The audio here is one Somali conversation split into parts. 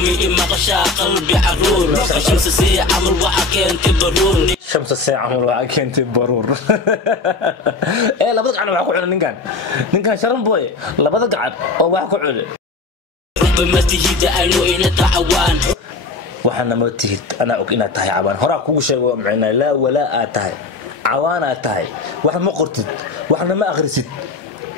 يومي إما غشا قلبي عرور شمس الساعة عمر وعكين تبرور شمس الساعة عمر وعكين تبرور إيه لابد قاعد وعكو عنا نكان شرم بوي لابد قاعد وعكو عنا ربما تهيد أنو إنا تعوان وحنا ما تهيد أنا أك إنا تهي عوان هراك كل شيء معنا لا ولا أتهي عوان أتهي وحنا ما قرتد وحنا ما أغرسد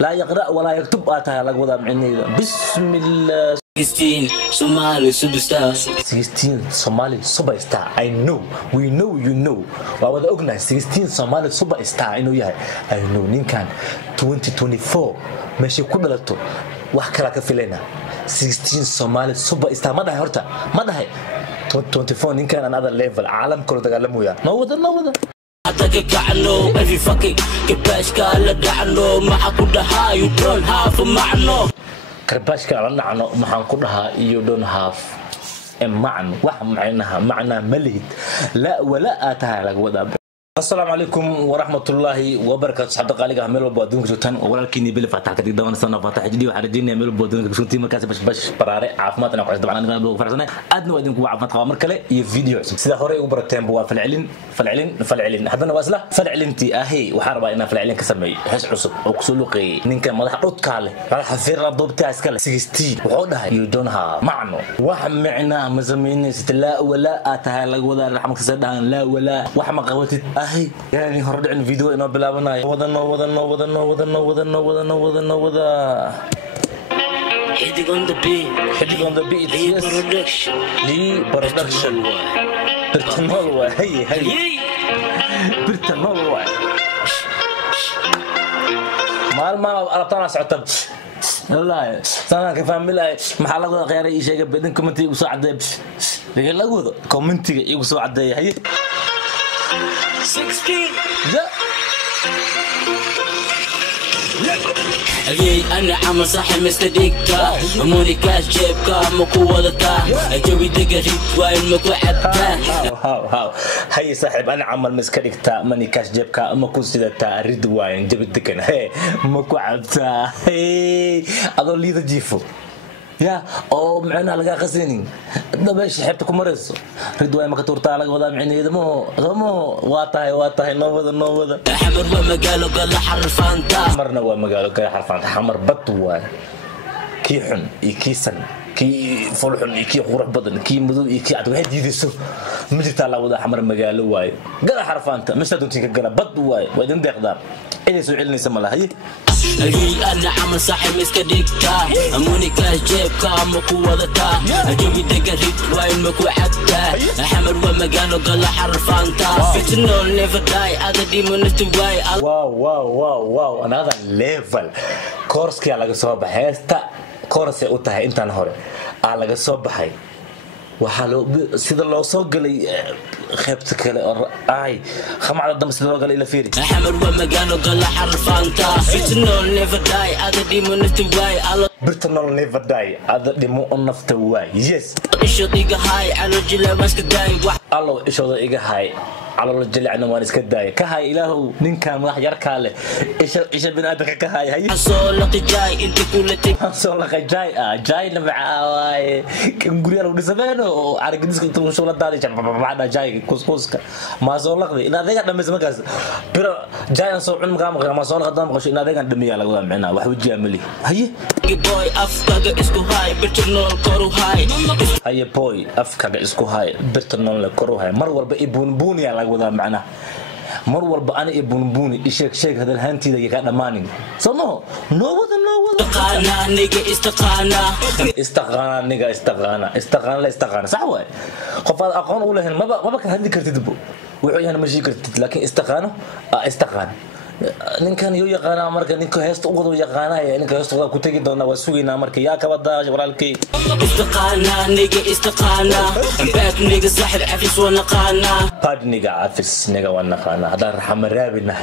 لا يقرأ ولا يكتب أتهي لك وضع معنا بسم الله 16 Somali superstar 16 Somali superstar I know we know you know وأود أقنع 16 Somali superstar إنه ياهي I know نكان 2024 ماشي كل لطو وحكي لك في لنا 16 Somali superstar ما ده هرتا ما ده 2024 نكان another level عالم كله تكلموا يا نوذا أتاك عنه every fucking كباش كلا دعنه معك ودها you don't have معنى كرباش كلا عنه معك ودها you don't have معنى واحد معنى مليت لا ولا أتها لك وذا السلام عليكم ورحمة الله وبركاته صحبت قالي عملوا بودون كشوتان ولكني بيل فتح كذي دوان سنة فتح جدي وحردين يعملوا بودون كشوتي مركز باش براري عفمات أنا قاعد طبعا أنا بقول فرسنا أدنى ودين كوا عفمات خبر مركلة يفيديو سيدا هوري وبرتين بوا فالعلن حدنا واسلة فالعلنتي أهي وحاربا إن فالعلن كسمي هش عصب وكسلوقي نينك ما رح رد كاله راح حفير ربض بتاعس كاله 16 وحودها you don't have معنى واحد معنا مزمين لا ولا أتها لا ولا رح مكسدها لا ولا واحد مقوتت أهي يعني هرد عن فيديو إنه بلابنا وذا Hitting on the beat Lee production برتنول هي برتنول ما أرطانا سعتب والله أنا كيف أعملها محل أقول غير أي شيء بدين كومنتي وساعد لكن لا أقول كومنتي يوساعد هي 16 لا أجي أنا عم صاحي مستديكا موني كاش جيبكا مكو وضتا أجوي دقري وين مكو عبتا هاو هاي صاحب أنا عمل مسكريكتا ماني كاش جيبكا مكو سيدتا ريد واين جبت دكن هي مكو عبتا هي أقول لي ذا جيفو يا أو معنا لقى قسيني دبش حبتكم مرس ردوا ما كتورتا لقى وضع معنا إذا مو واطاي نوذا حمر ومقالو قال حرفان تا حمرنا ومقالو قال حرفان حمر بطوا كي حن كي سن كي فلحن كي قرح بدن كي مدو كي عاد واحد يدسو مجرت على وضع حمر مقالو واي قال حرفان تا مش تدونتي قال بط واي ويدن دقدار إني سو علني سملا هي أجي أنا عم صاحي مسكديكا موني كاش جيبكا مكو وضتا أجوي دقري وين مكو عبتا حمر ومقالو قال حرفان تا فتنول never die هذا ديمون تواي واو another level كورسكي على صوب هستا كورسي أوتها إنت نهار على صوب هاي وحلو سيدا لو صوق لي خيبتك اي خم على الدم سيدا لو قال الى فيري حمر ومقالو قال حرفان تا فتنول نيفر داي هذا ديمون نفتواي برتنول نيفر داي هذا ديمون نفتواي يس ايشو ديقا هاي على الجلا ماسك داي الله ايشو ديقا هاي على الجل عنا وان اسك داي كهاي إلهو نين كان مدح يركا له إيش بنادك كهاي هي حصولك جاي أنت كلتك حصولك جاي نبع واي كنقولي أنا ونسبانه على قديس كنت مشغول الداري جنب بعدنا جاي كوسكوسك ما صولك ذي إذا ذيك عندنا مزمكاز برا جاي نصور عن ما صولك قدام قش إذا ذيك عندنا يلا قدام معنا وحوجي عملي هي بوي أفكار إسكو هاي برتنول كورو هاي هي بوي أفكار إسكو هاي برتنول كورو هاي مرور بيبون بوني على وذا معنا مر والبا أنا ابن بوني شيك هذا الهانتي ذا يقعد ماني صنو نوذا استقانا نيجا استغانا لا استغانا صح واي قف أقون أولهن ما بك هذي كرتدبو وعيها ماشي كرتد لكن استغانا ninkan iyo yaqaana marka ninka heesta ugu wada yaqaanaya ninka heesta wada ku tagi doona waa suuqina marka yaa ka wada walaalkay استقانا back nigga sahir afis wana qana bad nigga afis nigga wana qana hada raxma raabina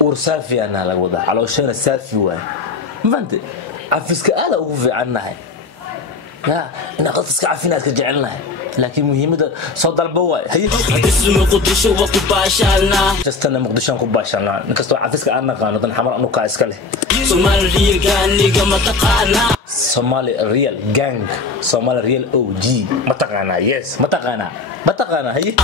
ur saafi ana la wada calooshana saafi waa mafante afiska ala ugu fiicanahay لا إن قصص عفينات كجعلنا لكن مهمة صوت البواي هي اسم قدش وكباشنا جستنا مقدشان كباشنا نكستو عفيسك أنا قانون حمر أنو كايس كله سمال ريجاني كما تقانا Somali real gang, Somali real OG. Mataqana, yes, mataqana هي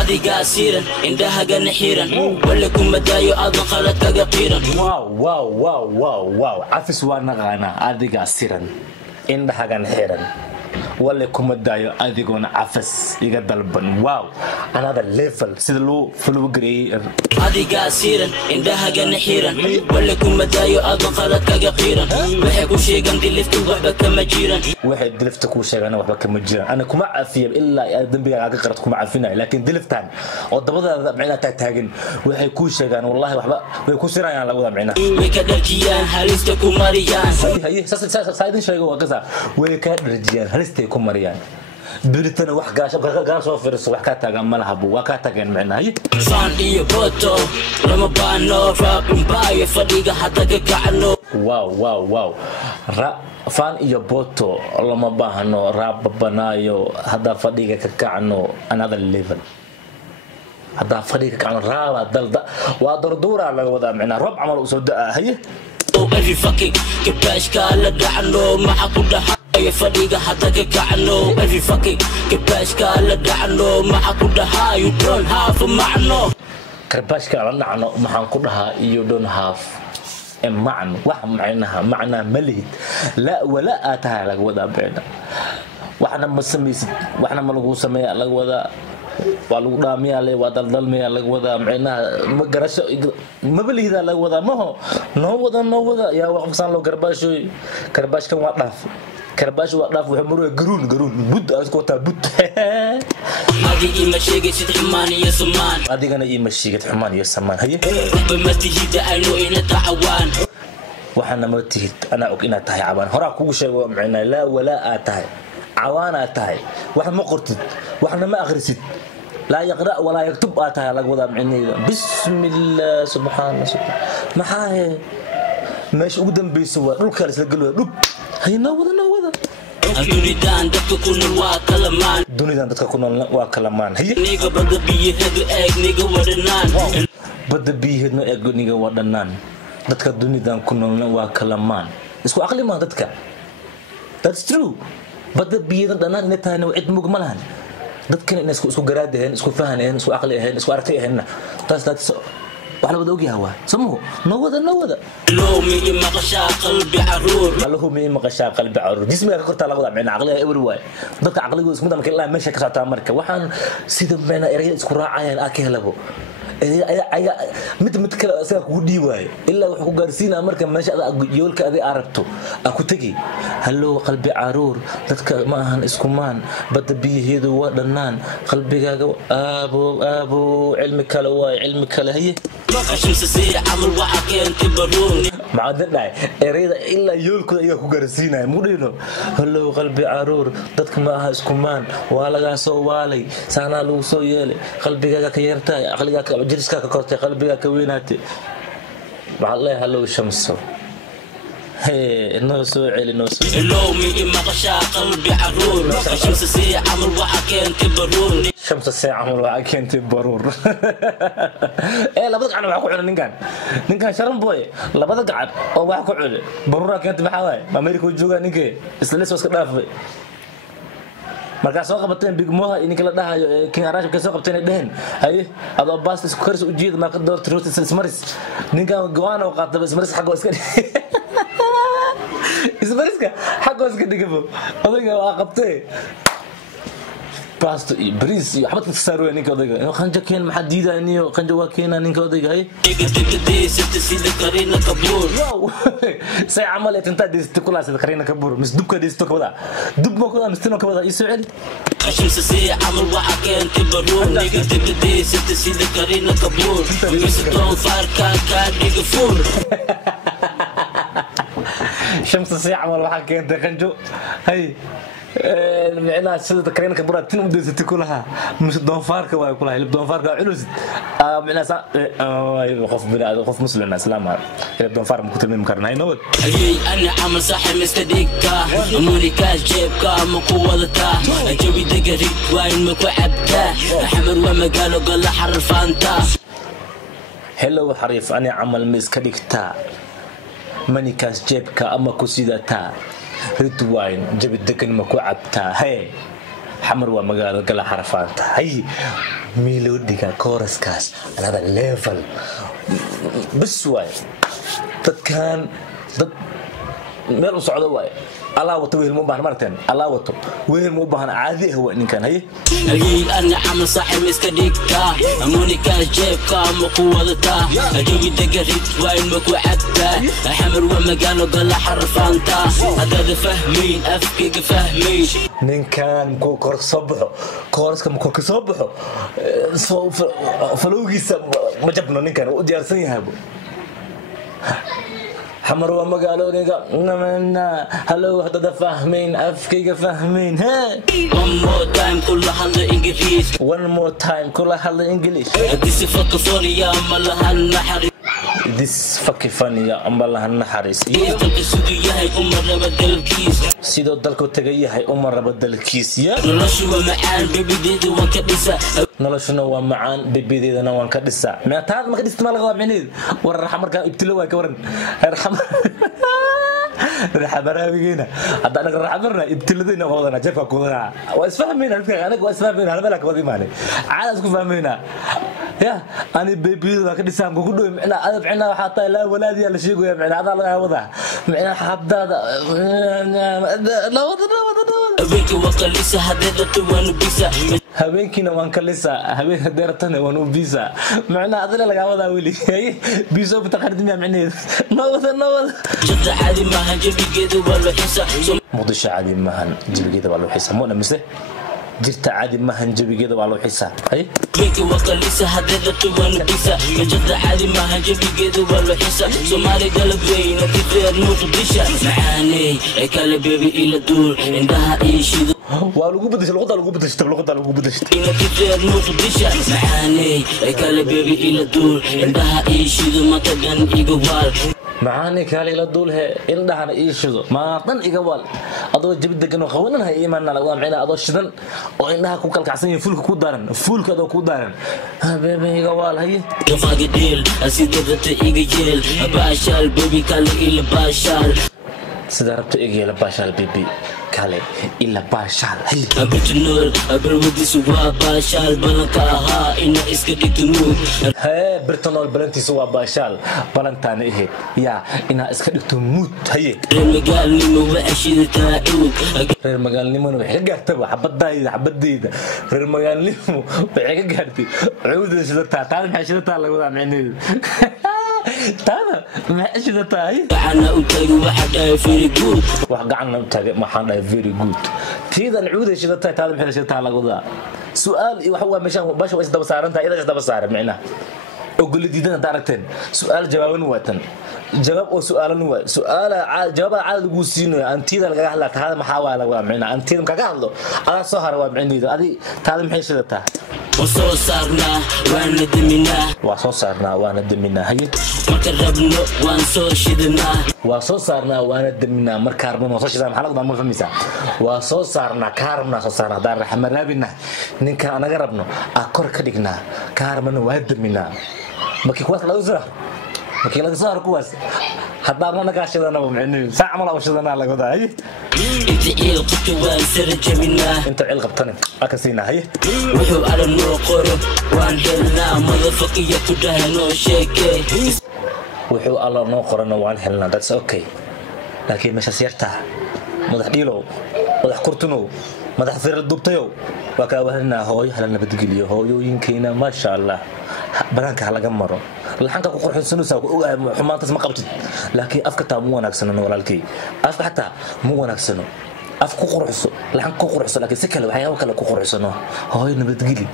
adiga siiran indhahaga naxiran wala kuma daayo aad qalad kaga qiran wow afis waa naqana adiga siiran indhahaga naxiran wala kuma daayo adigona afis iga dalban wow another level sida loo follow gareey adiga siiran indhahaga naxiran wala kuma daayo aad qalad kaga qiran waxay ku sheegan diliftu waxba kama jiran waxay dilifta ku sheegan waxba kama jiran ana kuma cafiyo ilaa dambiga ka qarad kuma cafinaay laakiin diliftan oo dabada macna taagan waxay ku sheegan wallahi waxba way ku sirayaan la wada macna way ka dharjiyaan halista ku mariyaan haye saadin sheego waa kaza way ka dharjiyaan halista ku mariyaan biritana wax gaar soo fiirso wax ka taagan malahabu waa ka taagan macna haye saan iyo boto lama baano raabin baayo fadhiga hada ka kacno wow fan iyo boto lama baahno raab banaayo hada fadhiga ka kacno another level hada fadhiga ka kacno raaba dalda waa durdura laga wada macna rab amal u soo daa haye every fucking kabash kala dhacno maxa ku dhaha ay fadhiga hada ka kacno every fucking kabash kala dhacno maxa ku dhaha you don't have a macno kabash kala dhacno maxaan ku dhaha you don't have معنى واحد معنى مليت لا ولا أتها لك وذا بعدا واحنا مسميس واحنا ملقو سمي لك وذا والو دامي عليه وذا ظلمي لك وذا معنا مقرش ما بلي ذا لك وذا ما هو نو وذا يا وقف صار له كرباش كم وقف كرباش وقف وحمره قرون بود أسكوتا بود هذه إيمشيجة حماني يا سمان هذه أنا إيمشيجة حماني يا سمان هي بمتهيد أنو إنا تعوان وحنا متهيد أنا إنا تاي عوان هراك كل شيء معنا لا ولا أتاي عوان أتاي وحنا ما قرتد وحنا ما أغرسد لا يقرأ ولا يكتب أتاي لك وضع معنا بسم الله سبحان ما هاي ماشي قدام بيسوا روك كارس لقلوا روك هي نوضة دونيدان dadka ku nool waa kalamaan dunidan dadka ku nool waa kalamaan hay niga bada biyaheedu eeg niga wadanaan bada biyaheedu eeg niga wadanaan dadka dunidan ku nool waa kalamaan isku aqli ma dadka that's true bada biyaheedu dhanaan inay tahay cid mug ma lahan dadkana inay isku garaadeen isku fahaneen isku aqli ahayn isku aragti ahayn taas وحنا بدو جي هوا سموه نوذا لومي مقشا قلبي عرور لومي مقشا قلبي عرور جسمي كرت على وضع من عقلي اول واي ضد عقلي اسمه ما كان لا ماشي كساتا مركه waxaan sida meena erey isku raacayaan akeelabo ay mid kale asaga ku dhiibay illa wax ku gaarsiina marka meesha yoolka adi arabto aku tagi hallo qalbi caruur dadka ma ahan isku maan bada biyaheedu waa dhanaan qalbigaaga abo cilmi kale haye مقشمس سي عمل وحكين تبروني معادنا اريد الا يولكو ايغا ku garsiinay mudino hallo qalbi caruur dadka ma aha isku maan waa laga soo waalay saana lagu soo yeelay qalbigaaga ka yartay aqliga ka jiriska ka kortay qalbiga ka weynaatay wallahi hallo shamso نو سو علي نو سو لومي مقشا قلبي عرور شمس سي عمل وحكين تبروني شمس سي عمل وحكين تبرور ايه لبد قعد waxa ku xun ninkan sharan boy labada qacad oo wax ku xun barura keent maxaa way America jooga ninkee isla soo iska dhaafay marka soo qabateen big moha in kala dhahayo kin arash ka soo qabteen dheen hay adoo baas isku karis u jeed ma ka door tirot ismaris ninkan go'aan oo qaatay ismaris xaq oo iska isbariska xaqo iska dhigabo odayga waa qabtay باستو بريز حبت تسارو يعني كذا خنجة كين محديدة يعني خنجة واكينا يعني كذا هاي واو سي عملية انت دي تقول سيد كرينا كبور مش دب كدي ستو كذا دب ما كذا مستنو كذا يسوعلي شمس سي عمل وحكين تبرون نيجي تبدي ست سيد كرينا كبور مستون فاركا كادي غفور شمس سي عمل وحكين تخنجو هاي معناها سيده كرينا كبرى تن وديتي كلها مش دونفارك واي كلها دونفارك علوس معناها خوف بلاد خوف مسلم اسلام دونفارك مكتب من كرنا هاي نود انا عامل صاحي مستديكا مونيكا جيبكا مقودتا جوي دقري وين مكو عبتا حمر وما قالوا قال حرف انت هلو حريف انا عمل مسكديكتا مونيكا جيبكا اما كوسيدتا ridwaan jabi degan ma ku cabtaa hey xamar waa magaalo gala xarfaanta hay melodiga choruskaas another level bas waay dadkan dad meel u socdo waay الله وتوهل مو بحن مرتين الله وتو وهل مو بحن عادي هو إن كان هي أجيل أنا عم صاحي مسكديكا مونيكا جيبكا مقوضتا أجيب دقريت وين مكو عتا حمر ومقالو قال حرفانتا هذا فهمين أفكيك فهمين نين كان مكو كورس صبحو كورس كم مكو صبحو فلوقي ما جبنا نين كان وديار سنيهابو حمر ومقالو نيجا نمنا هلو هذا فاهمين أفكيك فاهمين ها one more time كل هذا إنجليش one more time كل هذا إنجليش this fuck funny يا مالها النحر this fuck funny يا مالها النحريس يدك سودية هاي أمر بدل كيس سيدو دلكو تجيه هاي أمر بدل كيس يا نلشوا معان ببديد وكبسة نلشنا ومعان ببديد أنا وانكدسة ما تعرف ما كدست مال غاب عنيد والرحمر كان يبتلوا كورن الرحمر رحمرنا هذا أنا رحمرنا يبتلدينا وضعنا جفا كوضنا واسفهمنا أنا واسفهمنا أنا بالك وضي مالي عاد اسكو فهمنا يا أنا ببديد وكدسة كقولوا معنا أذب عنا حتى لا ولادي اللي شيقوا يا معنا هذا الله وضع معنا حب هذا لا وضع بيك وقليسة هذا توان بيسا habeenkiina waan ka lisaa habeen deertana waan u biisa macna adala laga wada wili biiso bitaqardimiya macneed nawada jabta caadi maahan jabigeedu waa loo xiisa muqdisho caadi maahan jabigeedu waa loo xiisa moona mise jirta caadi maahan jabigeedu waa loo xiisa hay بيك وقليسة هذا توان بيسا جبta caadi maahan jabigeedu waa loo xiisa Soomaali galbeyn kifeer muqdisho macaaney ay kala beebi ila duur indhaha iishido waa lagu bedeshay luqada lagu bedeshay ina kifeer muqdisho macaaney ay kala beebi ila duur indhaha iishido matagan iga waal معاني كالي لا دولها إندهن إيشدو ما طن إجوال أضو جبت دقنو خوانها إيماننا لو معنا أضو شدن وإنها كوكل كعسين فول كودارن فول كذا كودارن بيبي إجوال هي كفاك ديل أسيد ذات إيجيل باشال بيبي كالي إلا باشال سدربت إيجيل باشال بيبي كالي إلا باشال هي أبيت النور أبرودي سوا باشال بلنكاها إن إسكتك تنور هاي برتنول بلنتي سوا باشال بلنتان إيه يا إن إسكتك تموت هي المقال نمو وعشيد تاعوك reer magaalnimo waxay gaartay xabad diida reer magaalnimo waxay ka gaartay cuuda sida taan maxay sida taan lagu wadaa taana maxay sida taay أنا أتاجي واحد very good wax gacan u taagay maxaan dhahay very good tiidan cuuda sida taan maxay sida taan lagu wadaa su'aal waxa waa meeshan basho is daba saaran tahay ida is daba saaran macna ogol diidana daaragteen su'aal jawaaban waatan jawaab oo su'aalan waa su'aala jawaab caad ugu siinayo antida laga hadla taada maxaa waa laga macna antida kaga hadlo ada soo har waa macniida adi taada maxay sidataa وصو صارنا وانا دمنا هي marka rabno waan soo shidnaa واسو صارنا وانا دمنا marka rabno soo shidnaa maxaa lagu ma fahmaysaa واسو صارنا kaarmna soo saarna daar raxmarabina ninka anaga rabno kor ka dhignaa kaarmna waa dmina markii kuwaas lagu soo markii laga soo kuwaas hadda naga shidana macnuu saacmal oo shidana lagu daay inta eel qofka waan sar jabinaa inta eel qabtana akasiina hay wuxuu aranoo qoro waan helnaa madafaqiya ku dhahanoo sheekay wuxuu alla noo qorana waan helnaa that's okay laakiin meesha siyarta madax dhiilo madax kurtuno madax firar dubtayo waa ka wahanaa hooyo hala nabadgeliyo hooyooyinkeena ma sha Allah banaanka laga maro laxanka ku qurxinsanaysa xumaantas ma qabtid laakiin afka taa mu wanaagsano walaalkay afka xataa mu wanaagsano af ku qurxso laxan ku qurxso laakiin si kale waxyaabo kale ku qurxsano hooyo nabadgeli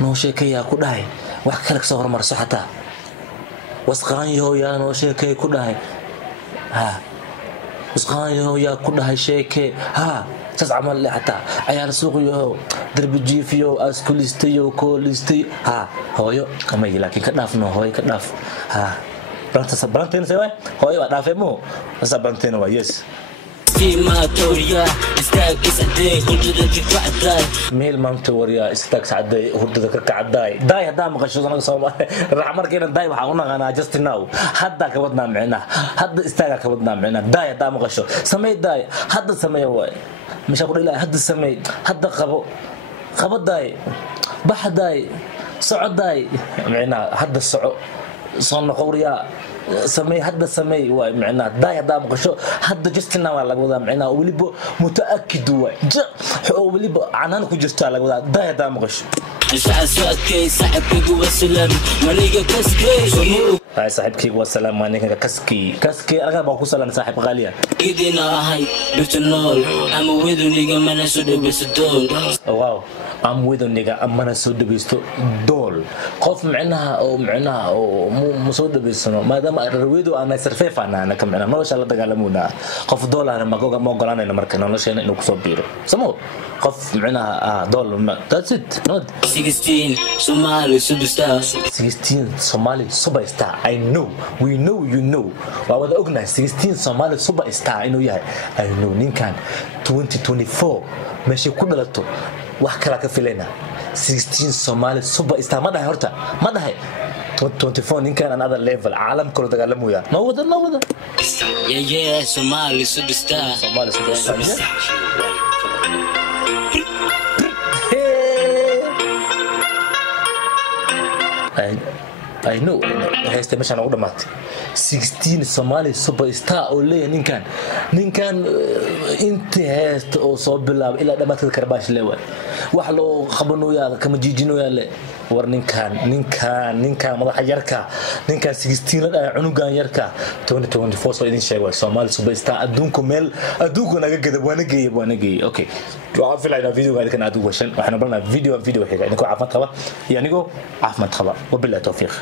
noo sheekaya ku dhahay wax kale ka soo hormarso xataa wasqaanyo yaa noo sheekay ku dhahay wasqaanyo yaa ku dhahay sheekay تسعمل لي حتى عيال سوقيو درب جيفيو اسكوليستيو كوليستي هويو كما لكن كدافنو هوي كداف برانتين سوي هوي دافمو سبرانتين يس فيما توريا استاك اسعدي هردة كعداي ميل مامت وريا استاك سعدي هردة كعداي داي هدا مقشو انا صوم راح مركينا داي waxaa u naqanaa just now hadda ka wadnaa micna hadda istaaga ka wadnaa micna daay hada maqasho samee daay hadda samee way misha qori ilaa hadda samee hadda qabo daay bax daay soco daay micna hadda soco soo noqoriya samee hadda samee way micna daay hada maqasho hadda just now laga wadaa micna waliba mutaakid way waliba canaan ku jirta laga wadaa daay hada maqasho شعر سؤالكي صاحبك وسلام مانيكا كسكي هاي صاحبك والسلام مانيكا كسكي انا بقول سلام صاحب غاليه ايدينا هاي بتنول ام ويدو نيجا مانا سودو بيستول واو ام ويدو نيجا امانا سودو بيستو دول قف معناها او مو سودو بيستو ما دام رويدو انا سرفيف انا كمعنا ما شاء الله دغالمونا قف دول انا ما غلانayna marka nolosheena inuu kusoo biiro samo قف معناها دول that's it not 16 Somali superstar 16 Somali superstar I know we know you know waa wada ognahay 16 Somali superstar inuu yahay I know ninkan 2024 meeshii ku dhalato wax kala ka filayna 16 Somali superstar ma dhahay horta ma dhahay 2024 ninkan another level caalam kale dagaalamaya ma wada yeah Somali superstar I know heesta meeshan ugu dhamaatay 16 Somali superstar oo leeyahay ninkan inta heesta oo soo bilaab ilaa dhamaadka Karbaash leeyahay wax loo qabanooyaa kama jiijinooyaa le war ninkan madaxa yarka ninkan 16 la dhaay cunugan yarka 2024 soo idin sheegay Somali superstar adduunku naga gadab waana geeyay okay waxaan filaynaa videoga kan aad u washan waxaan balna video xiga idinku caafimaad qaba iyo anigu caafimaad qaba wabillahi tawfiiq